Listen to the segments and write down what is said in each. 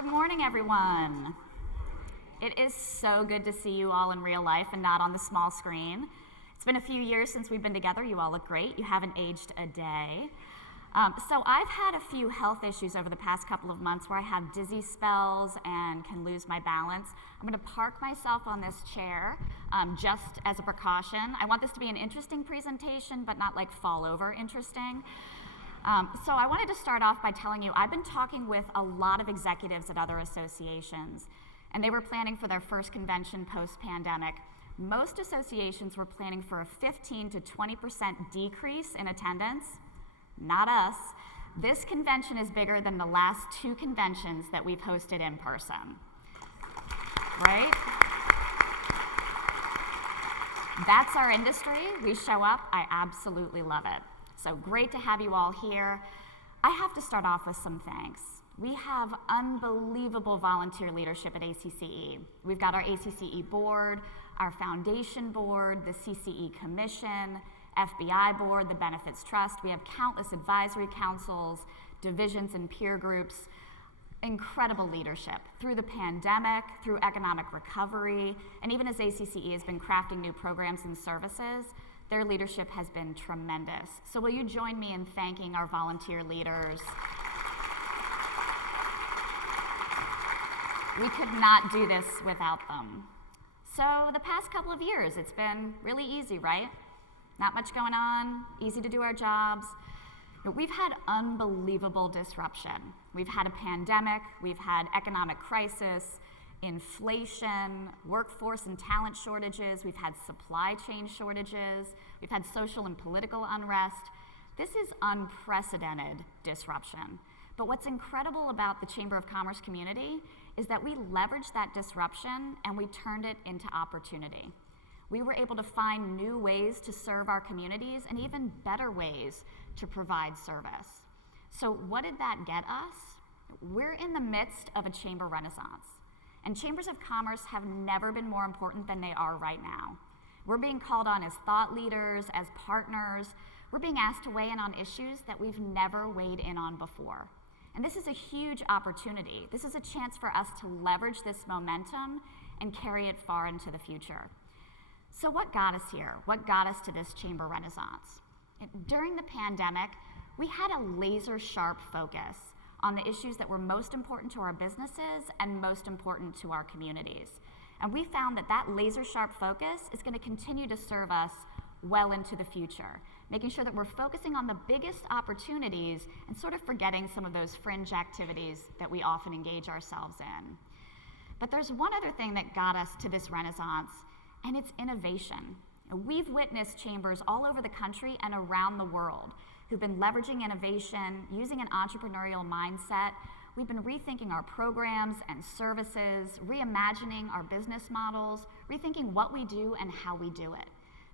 Good morning, everyone. It is so good to see you all in real life and not on the small screen. It's been a few years since we've been together. You all look great. You haven't aged a day. So I've had a few health issues over the past couple of months where I have dizzy spells and can lose my balance. I'm going to park myself on this chair just as a precaution. I want this to be an interesting presentation, but not like fall over interesting. So I wanted to start off by telling you I've been talking with a lot of executives at other associations, and they were planning for their first convention post-pandemic. Most associations were planning for a 15 to 20% decrease in attendance. Not us. This convention is bigger than the last two conventions that we've hosted in person. Right? That's our industry. We show up. I absolutely love it. So great to have you all here. I have to start off with some thanks. We have unbelievable volunteer leadership at ACCE. We've got our ACCE board, our foundation board, the CCE commission, FBI board, the Benefits Trust. We have countless advisory councils, divisions and peer groups. Incredible leadership through the pandemic, through economic recovery, and even as ACCE has been crafting new programs and services, their leadership has been tremendous. So will you join me in thanking our volunteer leaders? We could not do this without them. So the past couple of years, it's been really easy, right? Not much going on, easy to do our jobs. But we've had unbelievable disruption. We've had a pandemic, we've had economic crisis, inflation, workforce and talent shortages, we've had supply chain shortages, we've had social and political unrest. This is unprecedented disruption. But what's incredible about the Chamber of Commerce community is that we leveraged that disruption and we turned it into opportunity. We were able to find new ways to serve our communities and even better ways to provide service. So what did that get us? We're in the midst of a chamber renaissance. And chambers of commerce have never been more important than they are right now. We're being called on as thought leaders, as partners. We're being asked to weigh in on issues that we've never weighed in on before. And this is a huge opportunity. This is a chance for us to leverage this momentum and carry it far into the future. So what got us here? What got us to this chamber renaissance? During the pandemic, we had a laser-sharp focus on the issues that were most important to our businesses and most important to our communities. And we found that that laser-sharp focus is going to continue to serve us well into the future, making sure that we're focusing on the biggest opportunities and sort of forgetting some of those fringe activities that we often engage ourselves in. But there's one other thing that got us to this renaissance, and it's innovation. We've witnessed chambers all over the country and around the world who've been leveraging innovation, using an entrepreneurial mindset. We've been rethinking our programs and services, reimagining our business models, rethinking what we do and how we do it.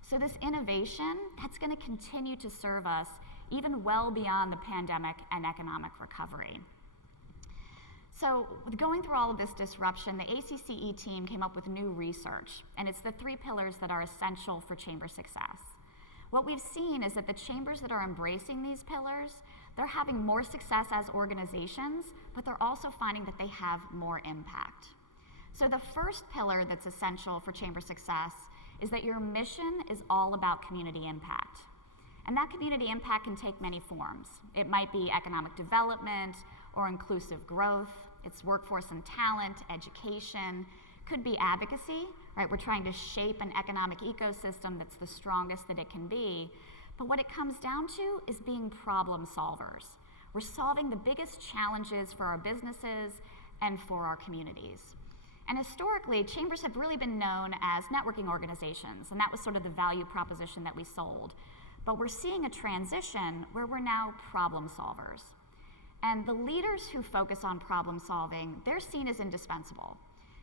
So this innovation, that's going to continue to serve us even well beyond the pandemic and economic recovery. So going through all of this disruption, the ACCE team came up with new research, and it's the three pillars that are essential for chamber success. What we've seen is that the chambers that are embracing these pillars, they're having more success as organizations, but they're also finding that they have more impact. So the first pillar that's essential for chamber success is that your mission is all about community impact. And that community impact can take many forms. It might be economic development or inclusive growth. It's workforce and talent, education, could be advocacy, right? We're trying to shape an economic ecosystem that's the strongest that it can be. But what it comes down to is being problem solvers. We're solving the biggest challenges for our businesses and for our communities. And historically, chambers have really been known as networking organizations, and that was sort of the value proposition that we sold. But we're seeing a transition where we're now problem solvers. And the leaders who focus on problem solving, they're seen as indispensable.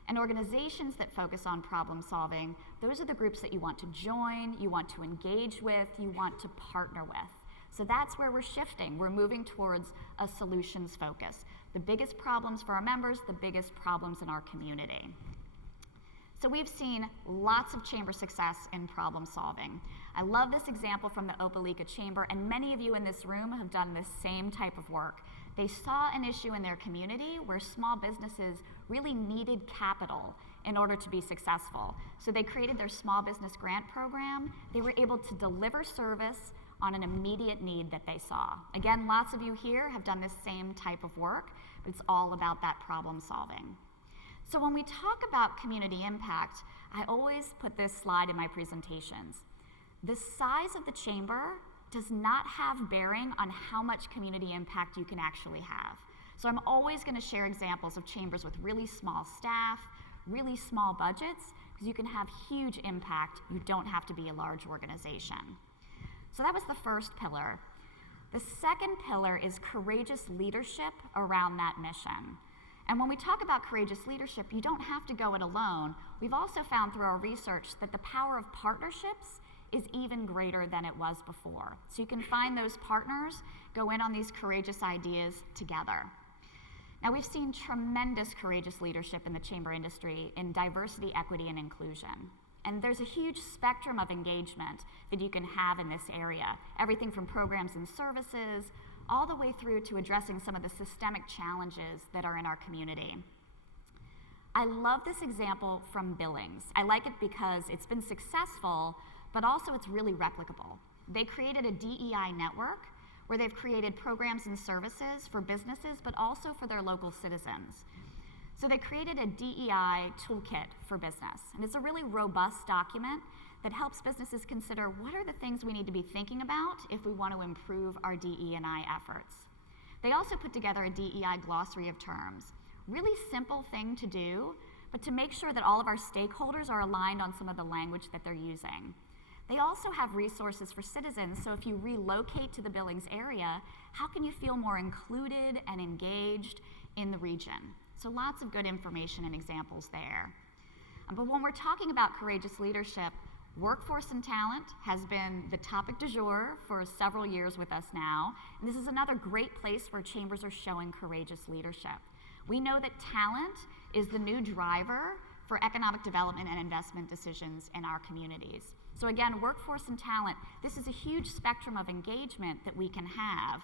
And organizations that focus on problem solving, those are the groups that you want to join, you want to engage with, you want to partner with. So that's where we're shifting. We're moving towards a solutions focus. The biggest problems for our members, the biggest problems in our community. So we've seen lots of chamber success in problem solving. I love this example from the Opelika Chamber, and many of you in this room have done this same type of work. They saw an issue in their community where small businesses really needed capital in order to be successful. So they created their small business grant program. They were able to deliver service on an immediate need that they saw. Again, lots of you here have done this same type of work, but it's all about that problem solving. So when we talk about community impact, I always put this slide in my presentations. The size of the chamber does not have bearing on how much community impact you can actually have. So I'm always going to share examples of chambers with really small staff, really small budgets, because you can have huge impact. You don't have to be a large organization. So that was the first pillar. The second pillar is courageous leadership around that mission. And when we talk about courageous leadership, you don't have to go it alone. We've also found through our research that the power of partnerships is even greater than it was before. So you can find those partners, go in on these courageous ideas together. Now, we've seen tremendous courageous leadership in the chamber industry in diversity, equity, and inclusion. And there's a huge spectrum of engagement that you can have in this area, everything from programs and services, all the way through to addressing some of the systemic challenges that are in our community. I love this example from Billings. I like it because it's been successful, but also it's really replicable. They created a DEI network where they've created programs and services for businesses, but also for their local citizens. So they created a DEI toolkit for business, and it's a really robust document that helps businesses consider what are the things we need to be thinking about if we want to improve our DE&I efforts. They also put together a DEI glossary of terms. Really simple thing to do, but to make sure that all of our stakeholders are aligned on some of the language that they're using. They also have resources for citizens, so if you relocate to the Billings area, how can you feel more included and engaged in the region? So lots of good information and examples there. But when we're talking about courageous leadership, workforce and talent has been the topic du jour for several years with us now, and this is another great place where chambers are showing courageous leadership. We know that talent is the new driver for economic development and investment decisions in our communities. So again, workforce and talent, this is a huge spectrum of engagement that we can have.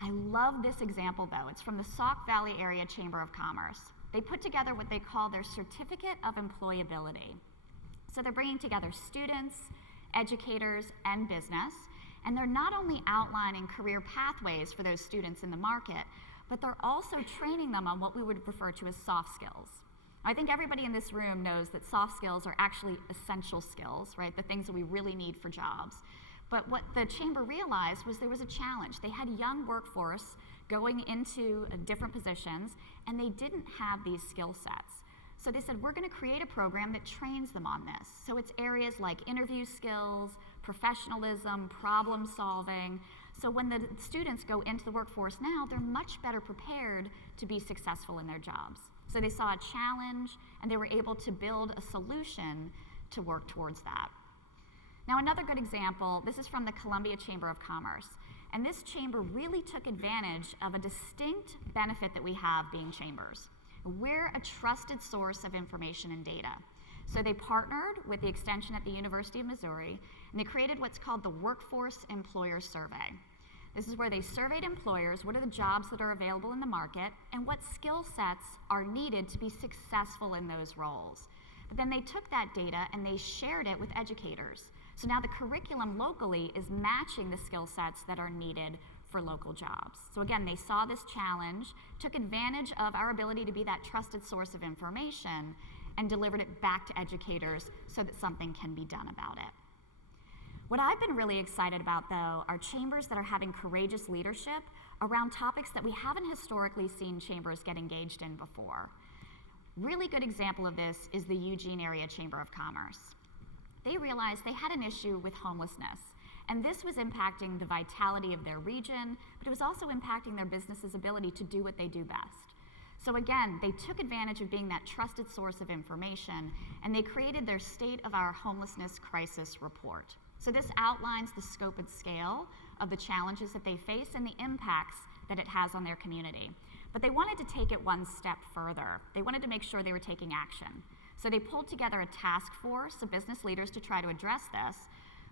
I love this example though. It's from the Sauk Valley Area Chamber of Commerce. They put together what they call their Certificate of Employability. So they're bringing together students, educators, and business, and they're not only outlining career pathways for those students in the market, but they're also training them on what we would refer to as soft skills. I think everybody in this room knows that soft skills are actually essential skills, right? The things that we really need for jobs. But what the chamber realized was there was a challenge. They had young workforce going into different positions, and they didn't have these skill sets. So they said, we're going to create a program that trains them on this. So it's areas like interview skills, professionalism, problem solving. So when the students go into the workforce now, they're much better prepared to be successful in their jobs. So they saw a challenge, and they were able to build a solution to work towards that. Now, another good example, this is from the Columbia Chamber of Commerce. And this chamber really took advantage of a distinct benefit that we have being chambers. We're a trusted source of information and data. So they partnered with the extension at the University of Missouri, and they created what's called the Workforce Employer Survey. This is where they surveyed employers, what are the jobs that are available in the market, and what skill sets are needed to be successful in those roles. But then they took that data and they shared it with educators. So now the curriculum locally is matching the skill sets that are needed for local jobs. So again, they saw this challenge, took advantage of our ability to be that trusted source of information, and delivered it back to educators so that something can be done about it. What I've been really excited about, though, are chambers that are having courageous leadership around topics that we haven't historically seen chambers get engaged in before. Really good example of this is the Eugene Area Chamber of Commerce. They realized they had an issue with homelessness, and this was impacting the vitality of their region, but it was also impacting their business's ability to do what they do best. So again, they took advantage of being that trusted source of information, and they created their State of Our Homelessness Crisis Report. So this outlines the scope and scale of the challenges that they face and the impacts that it has on their community. But they wanted to take it one step further. They wanted to make sure they were taking action. So they pulled together a task force of business leaders to try to address this,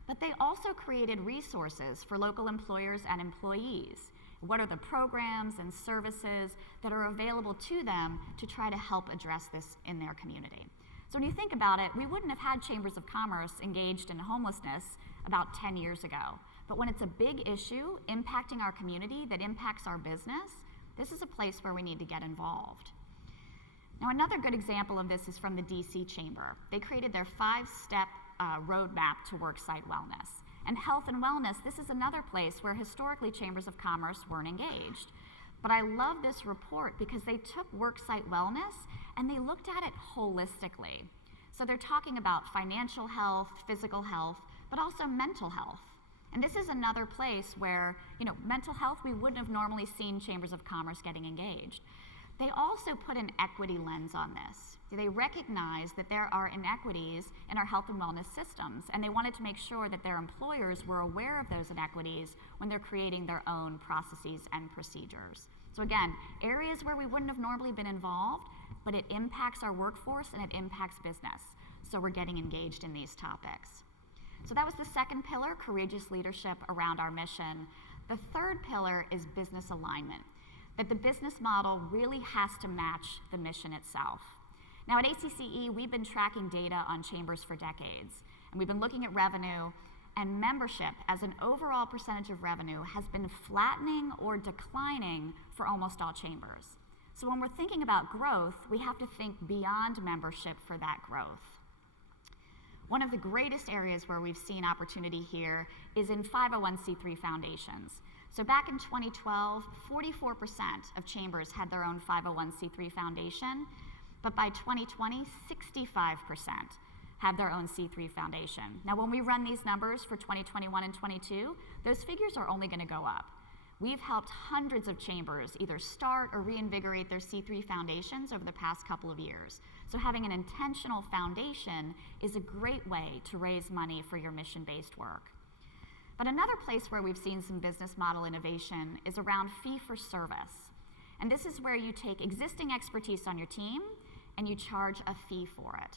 but they also created resources for local employers and employees. What are the programs and services that are available to them to try to help address this in their community? So when you think about it, we wouldn't have had chambers of commerce engaged in homelessness about 10 years ago. But when it's a big issue impacting our community that impacts our business, this is a place where we need to get involved. Now, another good example of this is from the DC Chamber. They created their 5-step roadmap to worksite wellness. And health and wellness, this is another place where historically chambers of commerce weren't engaged. But I love this report because they took worksite wellness and they looked at it holistically. So they're talking about financial health, physical health, but also mental health. And this is another place where, mental health, we wouldn't have normally seen chambers of commerce getting engaged. They also put an equity lens on this. They recognize that there are inequities in our health and wellness systems, and they wanted to make sure that their employers were aware of those inequities when they're creating their own processes and procedures. So again, areas where we wouldn't have normally been involved, but it impacts our workforce and it impacts business. So we're getting engaged in these topics. So that was the second pillar, courageous leadership around our mission. The third pillar is business alignment, that the business model really has to match the mission itself. Now at ACCE, we've been tracking data on chambers for decades, and we've been looking at revenue, and membership as an overall percentage of revenue has been flattening or declining for almost all chambers. So when we're thinking about growth, we have to think beyond membership for that growth. One of the greatest areas where we've seen opportunity here is in 501c3 foundations. So back in 2012, 44% of chambers had their own 501c3 foundation, but by 2020, 65% have their own C3 foundation. Now when we run these numbers for 2021 and 22, those figures are only going to go up. We've helped hundreds of chambers either start or reinvigorate their C3 foundations over the past couple of years. So having an intentional foundation is a great way to raise money for your mission-based work. But another place where we've seen some business model innovation is around fee-for-service. And this is where you take existing expertise on your team and you charge a fee for it.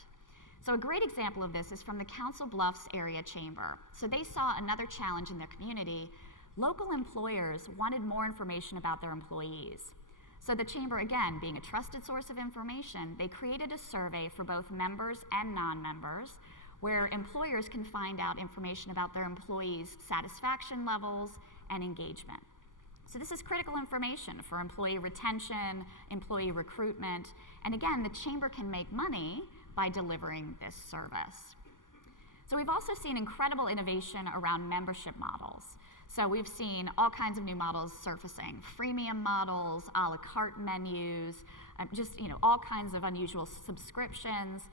So a great example of this is from the Council Bluffs Area Chamber. So they saw another challenge in their community. Local employers wanted more information about their employees. So the chamber, again, being a trusted source of information, they created a survey for both members and non-members where employers can find out information about their employees' satisfaction levels and engagement. So this is critical information for employee retention, employee recruitment, and again, the chamber can make money by delivering this service. So we've also seen incredible innovation around membership models. So we've seen all kinds of new models surfacing, freemium models, a la carte menus, all kinds of unusual subscriptions.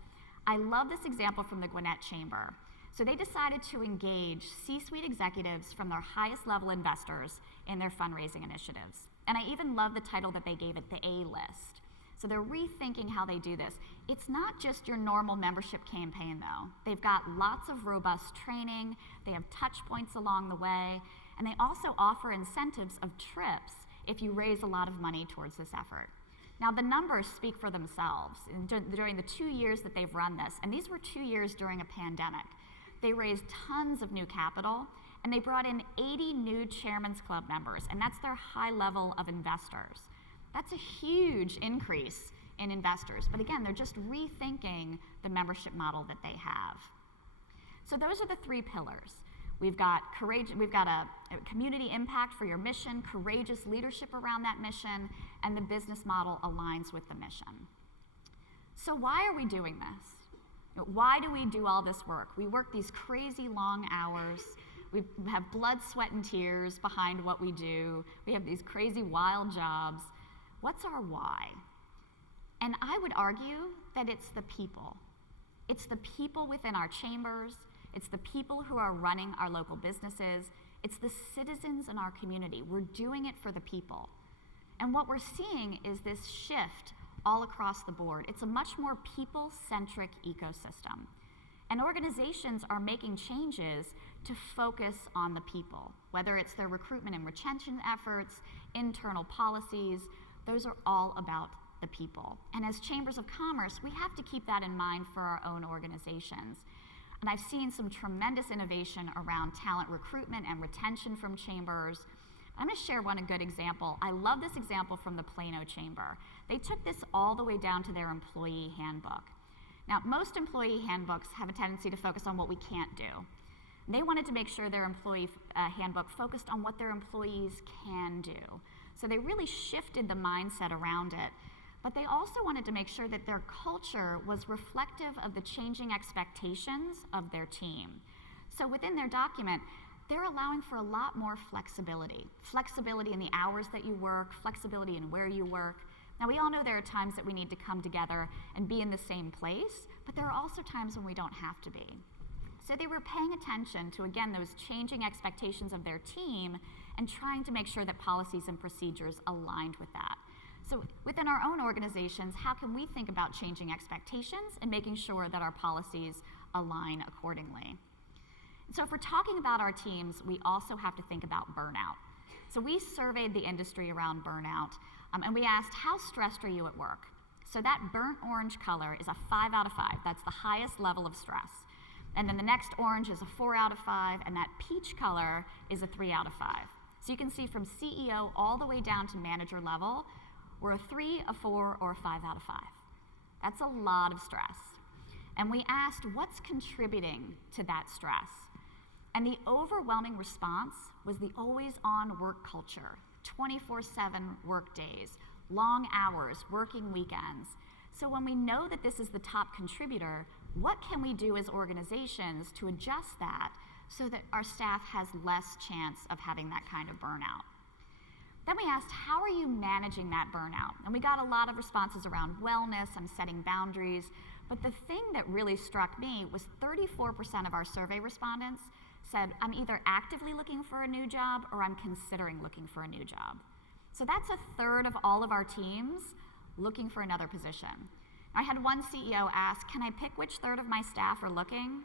I love this example from the Gwinnett Chamber. So they decided to engage C-suite executives from their highest level investors in their fundraising initiatives. And I even love the title that they gave it, the A-list. So they're rethinking how they do this. It's not just your normal membership campaign though. They've got lots of robust training, they have touch points along the way, and they also offer incentives of trips if you raise a lot of money towards this effort. Now the numbers speak for themselves. During the 2 years that they've run this, and these were 2 years during a pandemic, they raised tons of new capital, and they brought in 80 new Chairman's Club members, and that's their high level of investors. That's a huge increase in investors, but again, they're just rethinking the membership model that they have. So those are the 3 pillars. We've got a community impact for your mission, courageous leadership around that mission, and the business model aligns with the mission. So why are we doing this? Why do we do all this work? We work these crazy long hours. We have blood, sweat, and tears behind what we do. We have these crazy wild jobs. What's our why? And I would argue that it's the people. It's the people within our chambers. It's the people who are running our local businesses. It's the citizens in our community. We're doing it for the people. And what we're seeing is this shift all across the board. It's a much more people-centric ecosystem. And organizations are making changes to focus on the people, whether it's their recruitment and retention efforts, internal policies, those are all about the people. And as chambers of commerce, we have to keep that in mind for our own organizations. And I've seen some tremendous innovation around talent recruitment and retention from chambers. I'm going to share one good example. I love this example from the Plano Chamber. They took this all the way down to their employee handbook. Now, most employee handbooks have a tendency to focus on what we can't do. They wanted to make sure their employee handbook focused on what their employees can do. So they really shifted the mindset around it. But they also wanted to make sure that their culture was reflective of the changing expectations of their team. So within their document, they're allowing for a lot more flexibility. Flexibility in the hours that you work, flexibility in where you work. Now, we all know there are times that we need to come together and be in the same place, but there are also times when we don't have to be. So they were paying attention to, again, those changing expectations of their team and trying to make sure that policies and procedures aligned with that. So within our own organizations, how can we think about changing expectations and making sure that our policies align accordingly? So if we're talking about our teams, we also have to think about burnout. So we surveyed the industry around burnout, and we asked, how stressed are you at work? So that burnt orange color is a 5 out of 5. That's the highest level of stress. And then the next orange is a 4 out of 5, and that peach color is a 3 out of 5. So you can see from CEO all the way down to manager level, we're a 3, a 4, or a 5 out of 5. That's a lot of stress. And we asked, what's contributing to that stress? And the overwhelming response was the always-on work culture, 24/7 work days, long hours, working weekends. So when we know that this is the top contributor, what can we do as organizations to adjust that so that our staff has less chance of having that kind of burnout? Then we asked, how are you managing that burnout? And we got a lot of responses around wellness and setting boundaries, but the thing that really struck me was 34% of our survey respondents said, I'm either actively looking for a new job or I'm considering looking for a new job. So that's a third of all of our teams looking for another position. I had one CEO ask, can I pick which third of my staff are looking?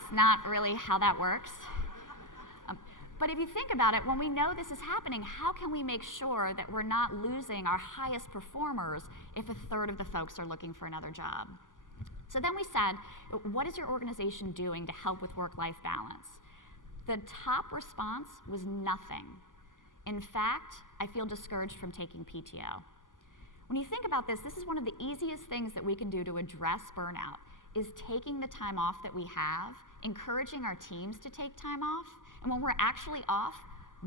It's not really how that works. But if you think about it, when we know this is happening, how can we make sure that we're not losing our highest performers if a third of the folks are looking for another job? So then we said, what is your organization doing to help with work-life balance? The top response was nothing. In fact, I feel discouraged from taking PTO. When you think about this is one of the easiest things that we can do to address burnout, is taking the time off that we have, encouraging our teams to take time off, and when we're actually off,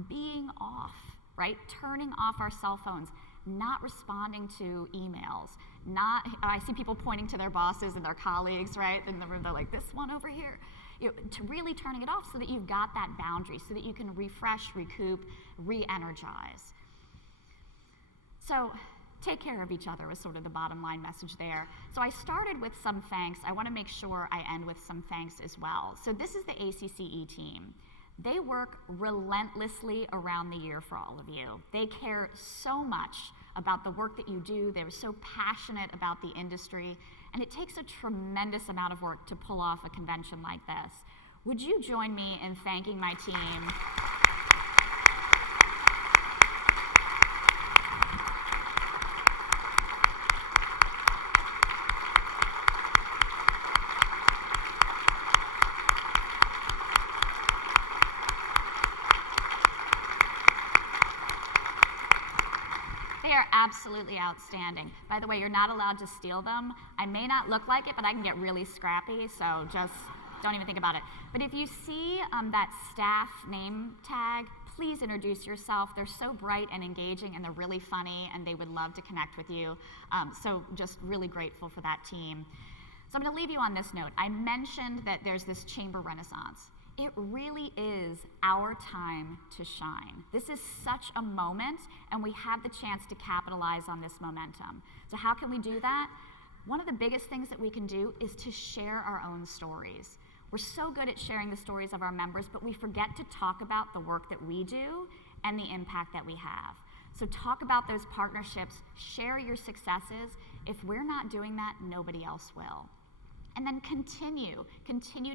being off, right? Turning off our cell phones, not responding to emails, I see people pointing to their bosses and their colleagues, right? In the room, they're like, this one over here. To really turning it off so that you've got that boundary, so that you can refresh, recoup, re-energize. So take care of each other was sort of the bottom line message there. So I started with some thanks. I want to make sure I end with some thanks as well. So this is the ACCE team. They work relentlessly around the year for all of you. They care so much about the work that you do. They're so passionate about the industry, and it takes a tremendous amount of work to pull off a convention like this. Would you join me in thanking my team? Absolutely outstanding. By the way, you're not allowed to steal them. I may not look like it, but I can get really scrappy, so just don't even think about it. But if you see that staff name tag, please introduce yourself. They're so bright and engaging, and they're really funny, and they would love to connect with you. So just really grateful for that team. So I'm going to leave you on this note. I mentioned that there's this chamber renaissance. It really is our time to shine. This is such a moment, and we have the chance to capitalize on this momentum. So how can we do that? One of the biggest things that we can do is to share our own stories. We're so good at sharing the stories of our members, but we forget to talk about the work that we do and the impact that we have. So talk about those partnerships, share your successes. If we're not doing that, nobody else will. And then continue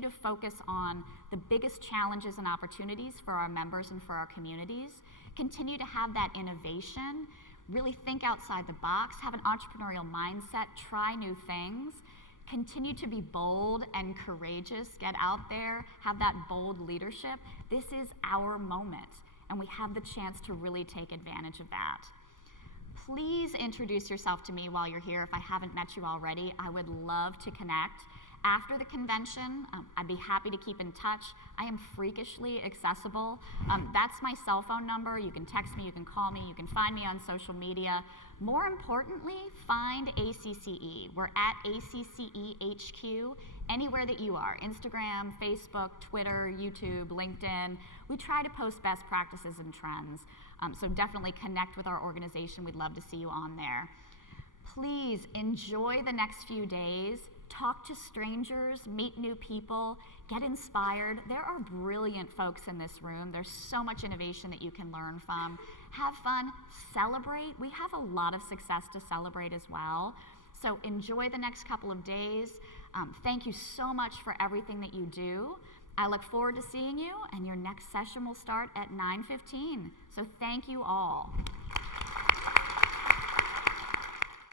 to focus on the biggest challenges and opportunities for our members and for our communities. Continue to have that innovation, really think outside the box, have an entrepreneurial mindset, try new things. Continue to be bold and courageous, get out there, have that bold leadership. This is our moment. and we have the chance to really take advantage of that. Please introduce yourself to me while you're here. If I haven't met you already, I would love to connect. After the convention, I'd be happy to keep in touch. I am freakishly accessible. That's my cell phone number. You can text me, you can call me, you can find me on social media. More importantly, find ACCE. We're at ACCE HQ, anywhere that you are, Instagram, Facebook, Twitter, YouTube, LinkedIn. We try to post best practices and trends. So definitely connect with our organization. We'd love to see you on there. Please enjoy the next few days. Talk to strangers, meet new people, get inspired. There are brilliant folks in this room. There's so much innovation that you can learn from. Have fun, celebrate. We have a lot of success to celebrate as well. So enjoy the next couple of days. Thank you so much for everything that you do. I look forward to seeing you, and your next session will start at 9:15. So thank you all.